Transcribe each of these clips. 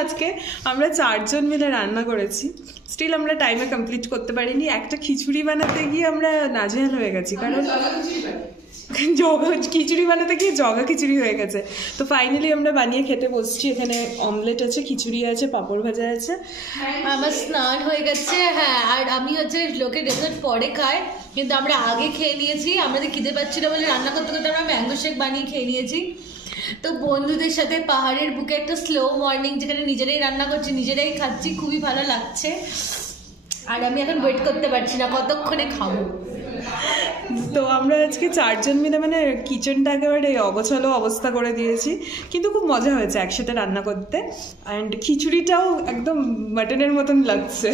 আজকে আমরা 4 জন মিলে রান্না করেছি, স্টিল আমরা টাইমে কমপ্লিট করতে পারিনি। একটা খিচুড়ি বানাতে গিয়ে আমরা নাজেহাল হয়ে গেছি, কারণ জগা খিচুড়ি বানাতে গিয়ে জগা খিচুড়ি হয়ে গেছে। তো ফাইনালি আমরা বানিয়ে খেতে বসছি। এখানে অমলেট আছে, খিচুড়ি আছে, পাঁপড় ভাজা আছে, আমার স্নান হয়ে গেছে। হ্যাঁ, আর আমি হচ্ছে লোকে ডেজার্ট পরে খায়, কিন্তু আমরা আগে খেয়ে নিয়েছি। আমাদের খিদে পাচ্ছিল বলে রান্না করতে করতে আমরা ম্যাঙ্গো শেক বানিয়ে খেয়ে নিয়েছি। তো বন্ধুদের সাথে পাহাড়ের বুকে একটা স্লো মর্নিং, যেখানে নিজেরাই রান্না করছি, নিজেরাই খাচ্ছি, খুবই ভালো লাগছে। আর আমি এখন ওয়েট করতে পারছি না কতক্ষণে খাবো। তো আমরা আজকে 4 জন মিলে মানে কিচেনটা একেবারে অগোছালো অবস্থা করে দিয়েছি, কিন্তু খুব মজা হয়েছে একসাথে রান্না করতে। অ্যান্ড খিচুড়িটাও একদম মাটনের মতন লাগছে।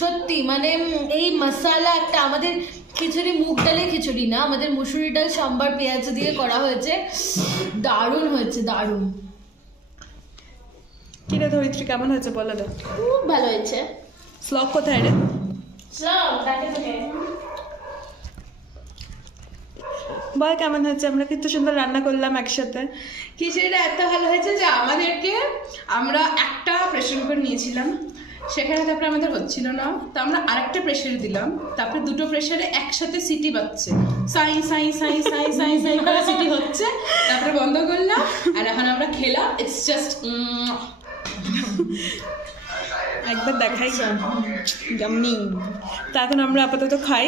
সত্যি মানে এই মশালা একটা, আমাদের খিচুড়ি মুগ ডালের খিচুড়ি না, আমাদের মুসুরি ডাল সাম্বার পেঁয়াজ দিয়ে করা হয়েছে, দারুণ হয়েছে, দারুণ। কিরে ধরিত্রী, কেমন হয়েছে বলো না? খুব ভালো হয়েছে। স্লগ কোথায় রে? বল কেমন হয়েছে? আমরা কিন্তু সুন্দর রান্না করলাম একসাথে। খিচুড়িটা এত ভালো হয়েছে যে আমাদেরকে, আমরা একটা প্রেশার কুকার নিয়েছিলাম, সেখানে তারপরে আমাদের হচ্ছিল না, তো আমরা আরেকটা প্রেশারে দিলাম, তারপরে দুটো প্রেশারে একসাথে সিটি বাজছে, সাই সাই সাই সাই সাই সাই করে সিটি হচ্ছে, তারপরে বন্ধ করলাম, আর এখন আমরা খেলাম। ইটস জাস্ট একবার দেখাই জাম্মি। তা এখন আমরা আপাতত খাই।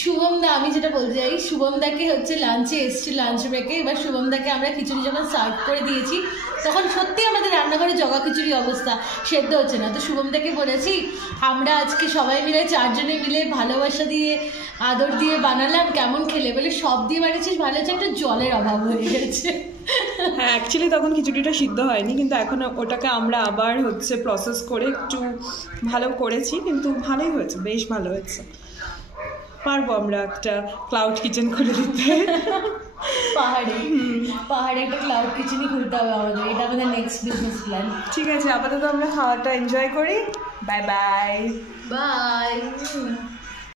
শুভম দা, আমি যেটা বলতে চাই, শুভম দাকে হচ্ছে লাঞ্চে এসছে, লাঞ্চ ব্রেকে। এবার শুভম দাকে আমরা খিচুড়ি যখন সার্ভ করে দিয়েছি, তখন সত্যি আমাদের রান্নাঘরে জগা খিচুড়ি অবস্থা, সেদ্ধ হচ্ছে না। তো শুভম দাকে বলেছি, আমরা আজকে সবাই মিলে 4 জনে মিলে ভালোবাসা দিয়ে আদর দিয়ে বানালাম, কেমন খেলে? বলে সব দিয়ে বানিয়েছিস, ভালো হচ্ছে, একটা জলের অভাব হয়ে গেছে। হ্যাঁ, অ্যাকচুয়ালি তখন খিচুড়িটা সিদ্ধ হয়নি, কিন্তু এখন ওটাকে আমরা আবার হচ্ছে প্রসেস করে একটু ভালো করেছি, কিন্তু ভালোই হয়েছে, বেশ ভালো হয়েছে। পারবো আমরা একটা ক্লাউড কিচেন করে দিতে। পাহাড়ে একটা ক্লাউড কিচেনই খুলতে হবে আমাদের, এটা আমাদের নেক্সট বিজনেস প্ল্যান। ঠিক আছে, আপাতত আমরা খাওয়াটা এনজয় করি। Bye bye. বাই।